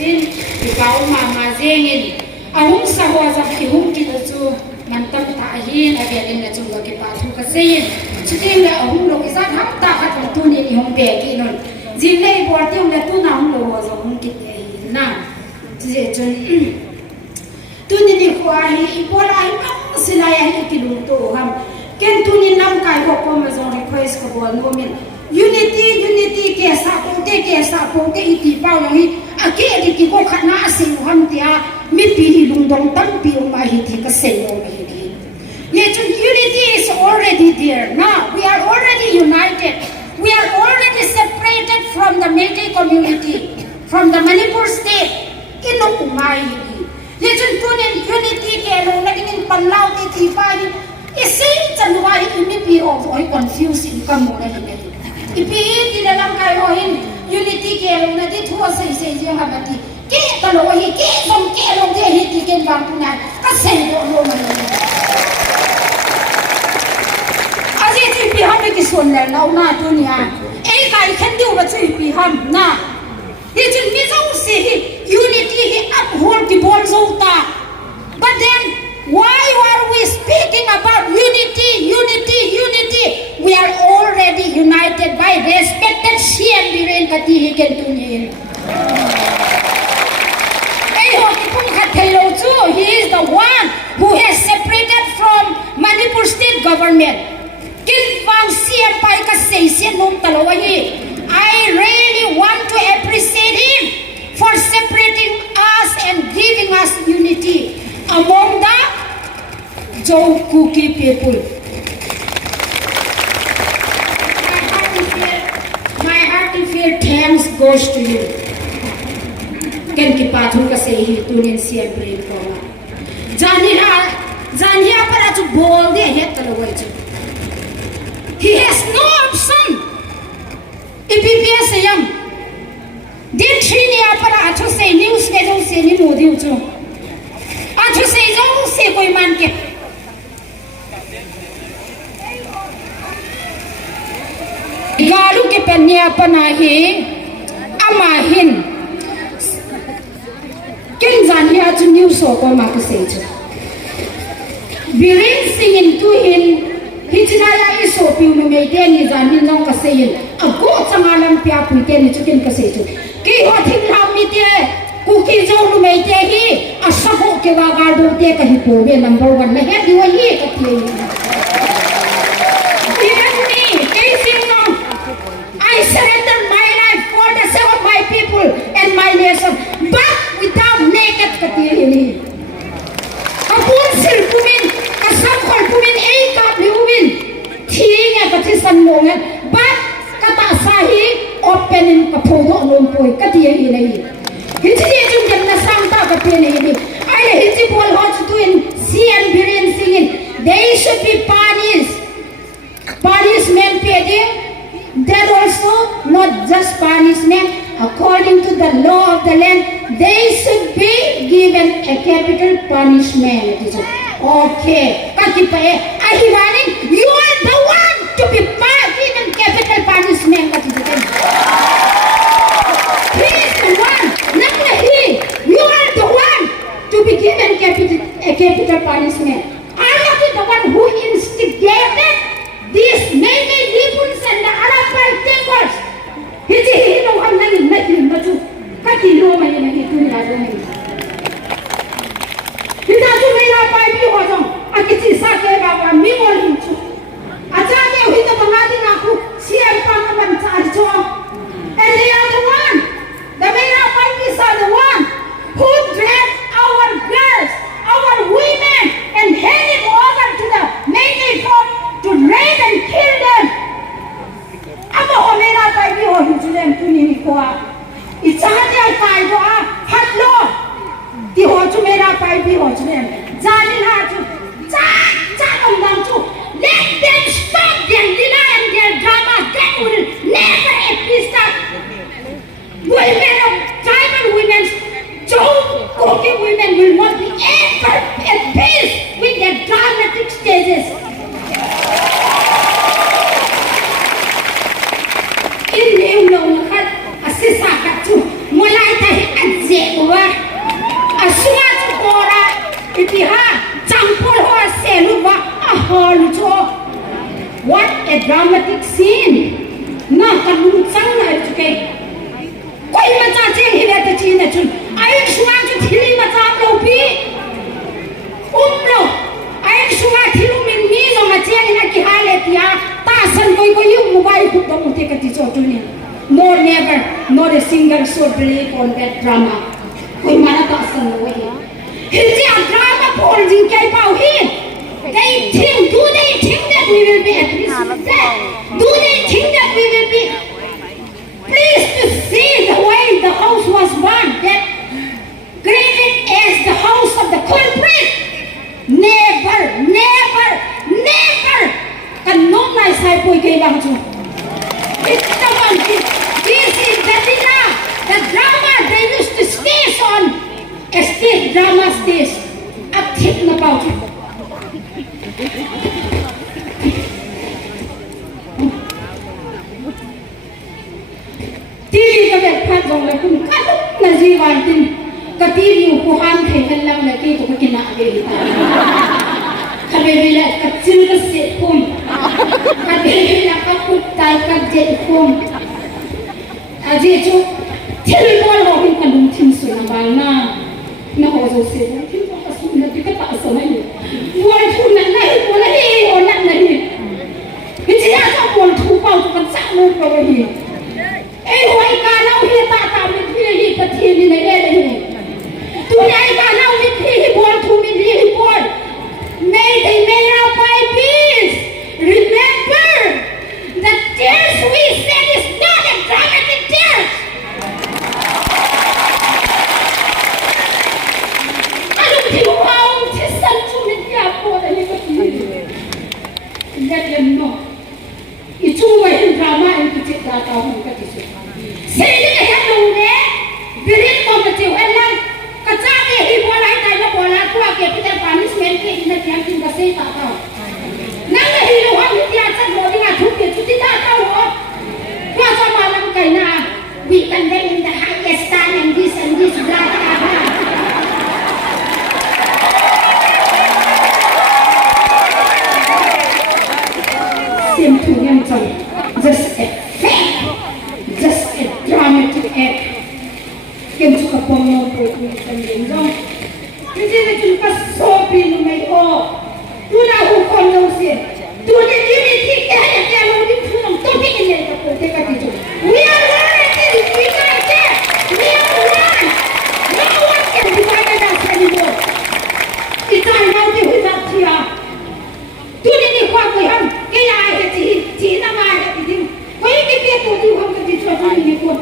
tin ikaw mama zengin ahung sawa za hung ki chu man tam ta hin again na chu ki pa thu ka sein chiting la ahung lo isa tham ta kha tu ni hung be ki non jin nei bor ti la tu na hung lo zo hung ki na je chun tu ni ni khwa hi ipol ai silai ai ki lu to ham ken tu ni nam kai ho ko ma zo request ko bol no min unity ke sa po te iti pa yang hi ake ati ki ko khana se ham tia mi pi hi lung dong tam pi ma hi thi ka se no hi thi ye chun unity is already there now we are already united we are already separated from the Meitei community from the Manipur state ino umai hi ye chun tunin unity ke lo na in panlau ti thi pa hi isi chanwai mi pi of oi confuse in kam mo na hi ipi ti na lang kayo hin unity ke lo na di thua sei je ha bati ke ta lo hi ke som ke lo de hi ti ken bang tu na ka sei lo lo ma aje ti pi ha ki son la na na tu ni ha ei kai khan diu ba chi pi ham na ye chin mi zo se hi unity hi uphold ki bol zo ta but then why are we speaking about unity we are already united by respected CM Biren kati hi ken tu ni ei ho ki pun kha thelo chu he is the one who has separated from Manipur state government kin wang CM pai ka sei se nom talo hi I really want to appreciate him for separating us and giving us unity among the Jokuki people. My heartfelt thanks goes to you. Ken ki pathu ka se hi tunin siam brain ko. Jania para chu bol de het talo wai chu. He has no option. IPPS yam. Din thini para athu se news ne jo se ni modi chu. Athu se jo se koi man ke galu ke penya panahi amahin ken jania chu news so ko ma ka se chu Biren singin tu hin hijraya iso pi no me te ni janin nong ka se yin ago changalam pya pu te ni chu ken ka se chu ki ho thim lam ni te ku ki jo no me te hi asabo ke wa ga do te ka hi po be number 1 na he di wa hi ka ti I surrender my life for the sake of my people and my nation, but without naked katiri. Kapun silpumin, kasapkol pumin, kap liumin, tinga katisan mongan, but kata sahi openin kapodo lompoy katiri nahi. Hindi yung jam na sangta katiri nahi. Ay hindi bol hot doing CM Biren singing. They should be punished. Punishment pedi. That also not just punishment according to the law of the land they should be given a capital punishment. Okay kakipae ahiranin you are the one to be given capital punishment. He is the one not he you are the one to be given capital punishment. I am the one who instigated these many ribbons and the Arab timbers. Hiji hino ang naging matu katilo man yung ito nila doon. Hindi ito may napay biyo ko dong. Akiti sa kaya bawa mingol hincho. At sa kaya hito pangating ako siya pang naman sa adjo. And they are the one. The may napay are the one who dress our girls, our women, and hall cho. What a dramatic scene. Na kanung sang na chuke. Koi macha cheng hi le ta chi na chun. Ai suang chu thili macha lo pi. Umlo. Ai suang thilu min mi lo ma cheng na ki hale tia. Ta san koi koi yu mobile ku to mu te ka ti cho tu ni. No, never, not a single soul believe on that drama. Koi mana ta san lo hi. Hindi a drama por jing kai pau hi. Do they think that we will be at peace with that? Do they think that we will be pleased to see the way the house was burned, that graded as the house of the culprit? Never, never, never. Kanong na isay po'y kailang chu. It's the one, this is the drama they used to stage on. A stage drama stage. Up thinking about it. TV ka bet phat jong la kun ka na jiwan tin ka TV ku han the kan lang la ki to ka kina age ta ka be la ka chin ka se kum ka be la ka put tai ka je kum aje chu thil ko lo hin kan dum thin su na bal na ho zo se thin ko ka su na ti ka ta sa mai wal thu na na ko na hi on na hi ki ji ya ka pon thu pau ka sa mu ko hi ei hoi ka nau hi ta ta mi thi hi ka thi ni nei le hi tu ai ka nau mi thi hi bol thu mi hi bol may they may not by peace. Remember the tears we shed is not a dramatic tears. Alam ti wow ti san chu mi ya po da hi ka thi that you know itu mai drama in ti ta ta hu ka ti su sei ni ha no ne birin ko ka ti elang ka cha ke hi bolai ta lo bola ku ke pita punishment ke ina tiang tin ka sei ta ta nang hi lo ha ni ya cha mo ni thu ke chu ti ta ta ho kwa cha ma lam kai na we condemn in the highest stand and this blah blah blah. Same to him, just a fact, just a dramatic act. Kim suka pomong po ito ng gandong. Kasi na chun ka sopi no may o. Tuna hukon no siya. Tuna unity kaya kaya mo din tunong topic in the po teka dito. We are one in the united. We are one. No one can divide us anymore. Ito ay nauti without siya. Tuna ni kwa ko yan. Kaya ay ti na nga ay din. Kaya kipia to di wang ka dito sa ni ko.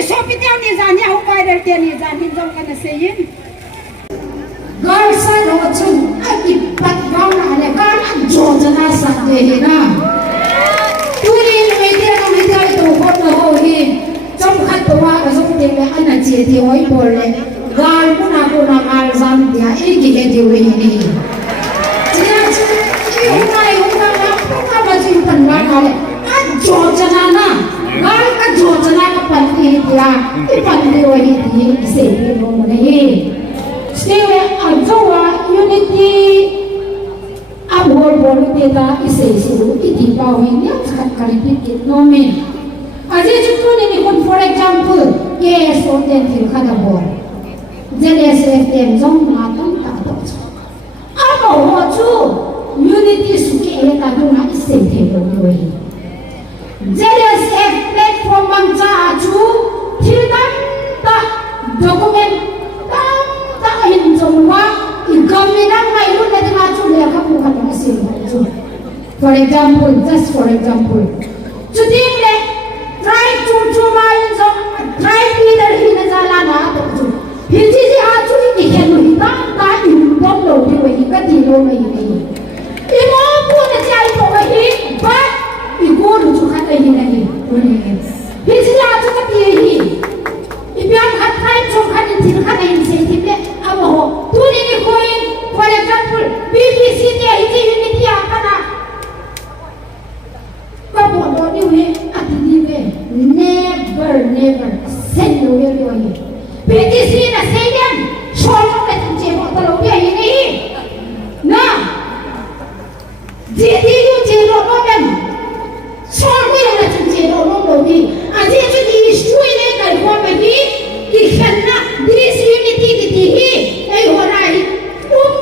Sopi tiang ni zani aku bayar tiang ni zani jom kana seyin. Garsa no chun aki background ale kan jojana sakde he na. Tuni media to hot na ho hi. Jom khat to wa ka jom te me ana che ti hoi bol le. Gal puna gal zam dia e ki he di we ni. Tia chu una na ba ji pan wa ale. An jojana na. Gal ka jojana ka pan dia ipan dia wahi di se ni mo nei. Still ajowa unity abor bol te da ise su iti pa wi ni khat kali pit no me. Aje chu ni kon for example yes on den thil khada bol. JSF tem jong na tam ta to. Amo ho chu unity su ke ta du na ise the lo wi. JSF platform mang cha chu thildan ta document ta hin jongwa igamina mai lu na ta chu le ka pu ka na sin chu. For example, just for example, chuting le try to mai jong try leader hi na jala na to chu hi ji ji ha chu ni ke no hi ta in dom lo ni we ka ti lo mai ni i mo pu na chai to ga hi ba i go lu chu kha ta hi na hi hi ji ha chu ka ti hi i biang hat thai chong kha ni tin kha nei se ti le amo ho tu ni coin for example BBC te hi ji ni ti a kana ka bo do ni we ati ni we never send no we yo hi BBC na say them show mo ka tin che mo ta lo ye ni na Dia dia dia roman. Sorry là chúng chị đâu đâu đâu đi. Anh chị chúng đi suy lên cái qua bên đi. Đi khen na this unity đi đi. Ai hoa này.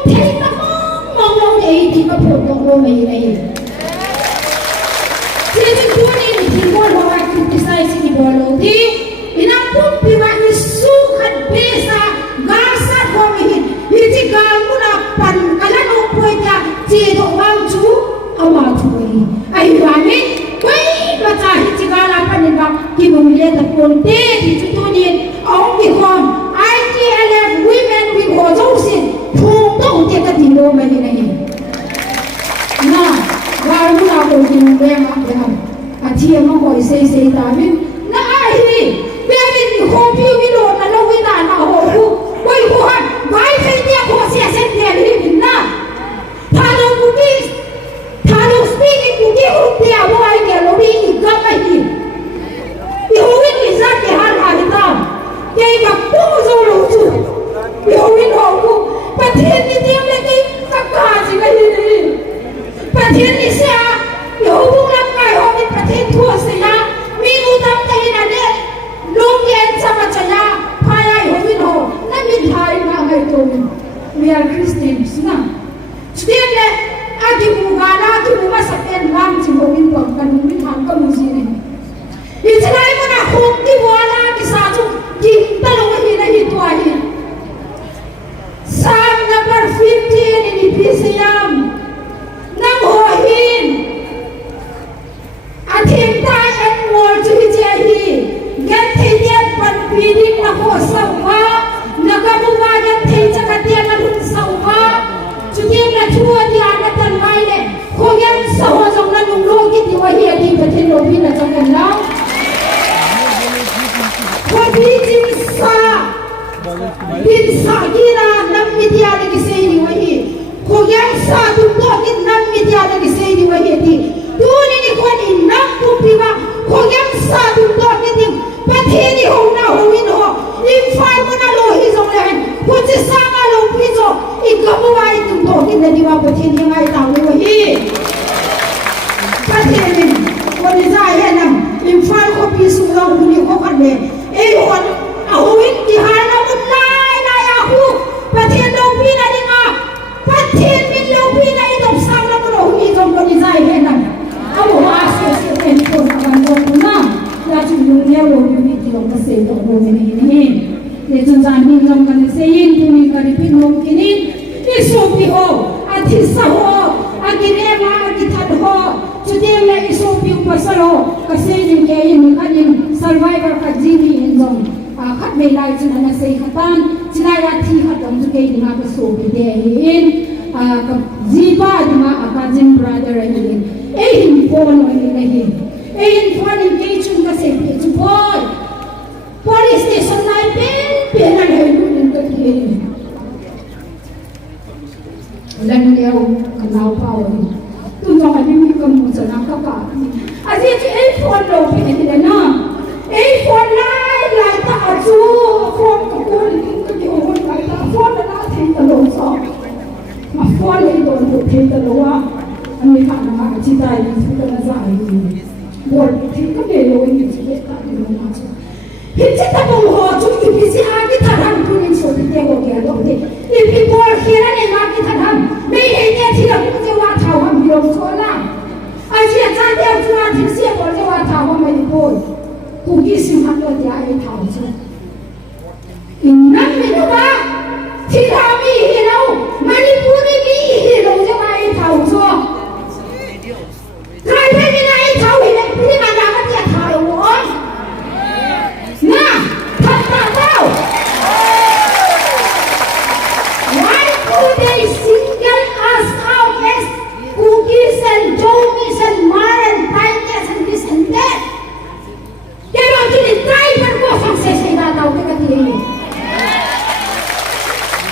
Thấy nó mong mong ấy thì có phụ đồng đâu mấy này. Chị chúng tôi đi thì mua đồ ăn chúng tôi sai xin đồ đâu đi. Inang pun piwa isu kan besa gasa qua bên. Đi chỉ cần muốn là pan cái nó quay ra chị đồ ăn chú. Awal curi, ayu kami, wei baca hijau panen bang, kita melihat terkonte di contohnya, orang dikon, ITLF women with housing, thung dia ketino macam ni. Nah, kalau nak kau tino memang memang, aci emang kau isi tapi, nah ahi, biarin hobi wilo, nalar wina, nak hobi, wei bukan, baik dia kau siasat dia ni, nah, kalau kubis. Kalau speaking kuki hurufnya apa aja lebih ingat lagi. Ihowin bisa kehal hitam. Jadi waktu solo tu, ihowin aku. Patian ni dia lagi kakak sih ni. Patian ni saya, ihowin langkai ihowin patian tua saya. Minggu tam tahin ada, lombian sama saya. Paya ihowin ho, nabi thai magai tu. We are Christians, na. Setiap le. Agi mugana agi muga saken lang cimongin pangkan min hangka muzine. Ichilai mana hokti wala kisaju kinta lohi na hitwahi. Psalm number 15 ini bisayam nang hohin. Athimta and more juhijahi. Gan theidian pan piling na ho sawa. Nagamuwa yan thei chakatian na lun sawa. Chudian na chua dia na tanmai le khoyan sawa jong na nung lo ki tiwa hi adi pathin lo bi na chang kan lao khobi jin sa gi na nam mi dia na ki sei ni wa hi khoyan sa tu to ki nam mi dia na ki sei ni wa hi adi tu ni khon in nam tu pi wa khoyan sa tu to ki tim pathin ni ho na ho in ho in fai mo na lo hi jong le ko chi sa ma lo pi jo ikamu wa itum to ki na di wa pathin ni ngai ta lo hi pathin ni ko ni za he nam in fai ko pi su lo ni ko kan le e hon a ho in ki ha na mun lai na ya hu pathin lo pi na ni nga pathin min lo pi na i dom sang na ko lo ni jong ko ni za he nam a ho a se en ko na kan lo na ya chu lu ne lo ni ki lo ka se lo lo ni ni le chun za ni jong kan se yin tu ni ka ri pin lo ki ni isu pi ho athi sa ho agine ma agithan ho chudem le isu pi pasalo ka se ni ke yin ka yin survivor ka jini in jong khat me lai chun na se khatan china ya thi khatam chu ke ni ma ka so pi de in ka jiba ni ma ka jin brother in e hin phone ni ne hin e hin phone ni ke chun ka se pi chu boy police station lai pen na le lu ka thi lần leo canal power tu cho anh em cầm một giờ năm các bạn à chị ấy phone đầu thì này nè ấy phone lại ta chú phone của cô thì cái điều phone lại ta phone là đã thành tờ lộn xọ mà phone lại đồn được thành tờ lộn à anh ấy phản mà chị tài thì chúng ta là giải buồn thì có để lỗi thì chị biết tại vì nó mà hiện tại ta đồng hồ chúng thì bị gì ai cái thằng hàng tôi nên số thì tiêu của kẻ đó thì people here này mà cái thằng hàng mấy cái nhà thì là cũng chỉ qua thảo hàng nhiều số lắm ai chỉ là cha đeo cho anh thì sẽ bỏ cho qua thảo hàng mấy bồi cũng như sinh hoạt ở nhà ấy thảo chứ năm mươi đâu ba thì thảo mi gì đâu mà đi mua đi mi gì đâu cho ai thảo cho rồi thế này thảo thì này thì mà làm cái gì thảo rồi nè thật là đâu why do they single us out as cookies and jomies and mar and tightness and this and that they want to try but go from say that out cái gì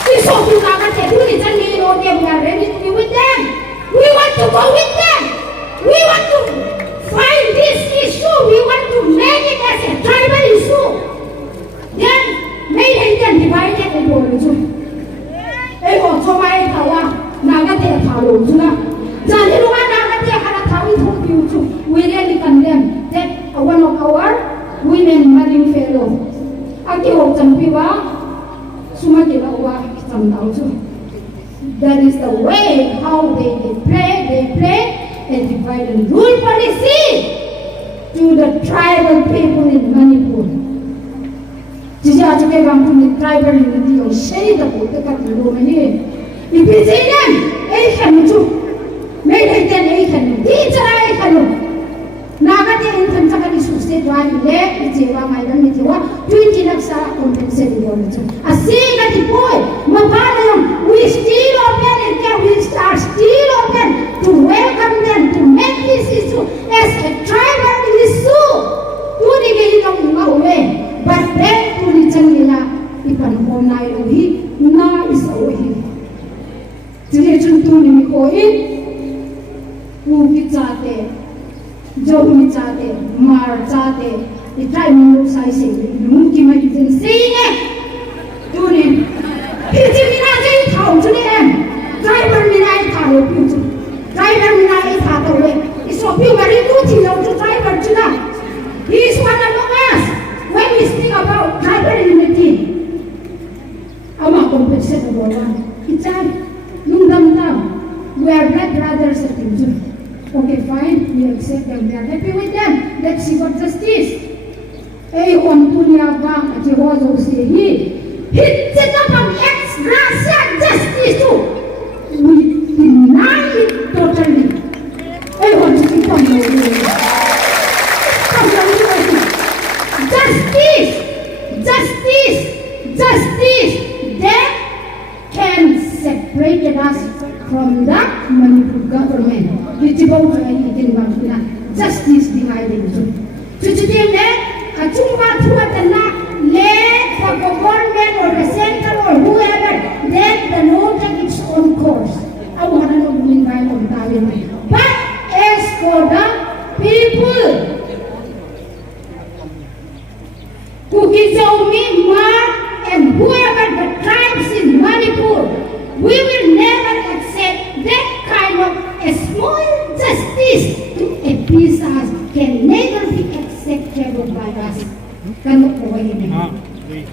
we so to ka ka te du ni chan ni no they are ready to be with them we want to go with them we want to find this issue we want to make it as a tribal issue then mấy thầy cần thì phải chết cái đồ này chứ ấy còn cho mai thảo à nào cái tiền thảo đủ chứ nào giờ thì lúc ăn ki ho champi wa suma ki la wa cham dau chu. That is the way how they play a divide and rule policy to the tribal people in Manipur. Jija chuke bang tu tribal unity o shei da ko ka lo mani. Ipijinan ei khan chu. Mai dai ten ei khan di chara ei khan. Naga te in khan chakani su se dwa le jewa mai dan ni jewa 20 laksa compensate do chu. Asinga ti boy mabalayam we still open and can we start still open to welcome them to make this issue as a tribal issue. Tuni ge long ma we but then tuni changila ipan honai lo hi na is ohi. Tuni chun tuni mi ko in u ki chate जो भी चाहते मार चाहते इतना लोग size से लूट की मैं कितने सही है तूने फिर से मिला जाए थाउ चुने हैं ड्राइवर मिला है थाउ क्यों चुन ड्राइवर मिला है थाउ तो वे इस ऑफिस में री तू थी लोग जो ड्राइवर चुना he is one among us when we speak about tribal unity ama compensate bola ichar lungdam tam we are blood brothers of the okay, fine, we accept them, we are happy with them. Let's see what justice. Hey, on dunia bang, ati hozo se hi. Hit up an ex gratia justice too. We deny it totally. Hey, on to keep on justice, justice, justice. That can separate us from the Manipur government. Justice behind it. To today, a chumba let for the government or the center or whoever, let the law take its own course. I want to know but as for the people who gives me mark and whoever the tribes in Manipur, we will never accept that kind of a small justice to appease us can never be acceptable by us. Cannot provide it.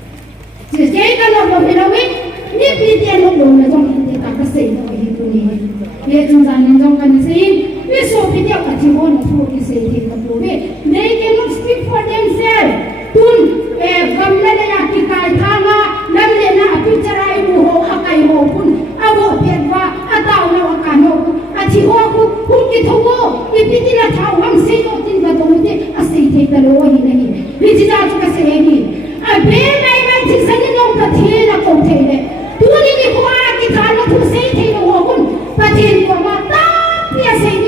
Today cannot provide it. Ni piti ano lo na jong hindi ta kasi no hito ni. Ye jong zanin jong kan say. We so piti ako ti mo no fu ki say ti ka po. They cannot speak for themselves. Tun gamna na ya ki kai thama nam le na apicharai mo ho akai mo kun abo pedwa ataw na wakano ati ho ku kun ki thowo ipiti na thau ham sei no tin ka to ni asei the ka lo hi nahi biji ja chu ka se hi a be mai mai thi sani no ka the na ko the le tu ni ko a ki tha na thu sei the no ho kun pathin ko ma ta pi asei